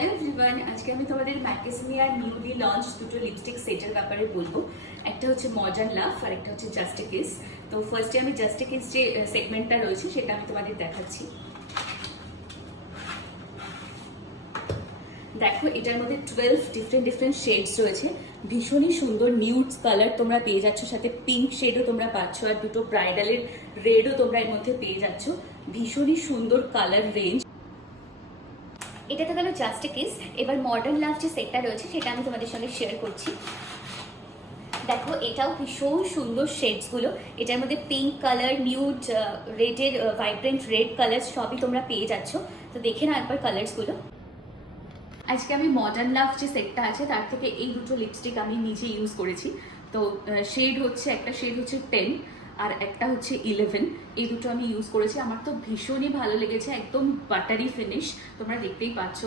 Hello everyone, আজকে আমি তোমাদের ম্যাকেসমিয়ার নিউলি লঞ্চ দুটো লিপস্টিক সেটের ব্যাপারে বলবো। একটা হচ্ছে মডার্ন লাভ আর একটা হচ্ছে জাস্ট এ কিস। তো ফার্স্টে আমি জাস্ট এ কিস যে সেগমেন্টটা রয়েছে সেটা আমি তোমাদের দেখাচ্ছি। দেখো, এটার মধ্যে 12 ডিফারেন্ট শেডস রয়েছে। ভীষণই সুন্দর নিউড কালার তোমরা পেয়ে যাচ্ছ, সাথে পিঙ্ক শেডও তোমরা পাচ্ছ, আর দুটো ব্রাইডালের রেডও তোমরা এর মধ্যে পেয়ে যাচ্ছ। ভীষণই সুন্দর কালার রেঞ্জ। এটা তো গেল জাস্ট এ কিস। এবার মডার্ন লাভ যে সেটটা রয়েছে সেটা আমি তোমাদের সঙ্গে শেয়ার করছি। দেখো, এটাও ভীষণ সুন্দর শেডসগুলো। এটার মধ্যে পিঙ্ক কালার, নিউড রেডের ভাইব্রেন্ট রেড কালার সবই তোমরা পেয়ে যাচ্ছ। তো দেখে নাও একবার কালার্সগুলো। আজকে আমি মডার্ন লাভ যে সেটটা আছে তার থেকে এই দুটো লিপস্টিক আমি নিজে ইউজ করেছি। তো শেড হচ্ছে, একটা শেড হচ্ছে 10 আর একটা হচ্ছে 11। এই দুটো আমি ইউজ করেছি। আমার তো ভীষণই ভালো লেগেছে, একদম বাটারি ফিনিশ, তোমরা দেখতেই পাচ্ছ।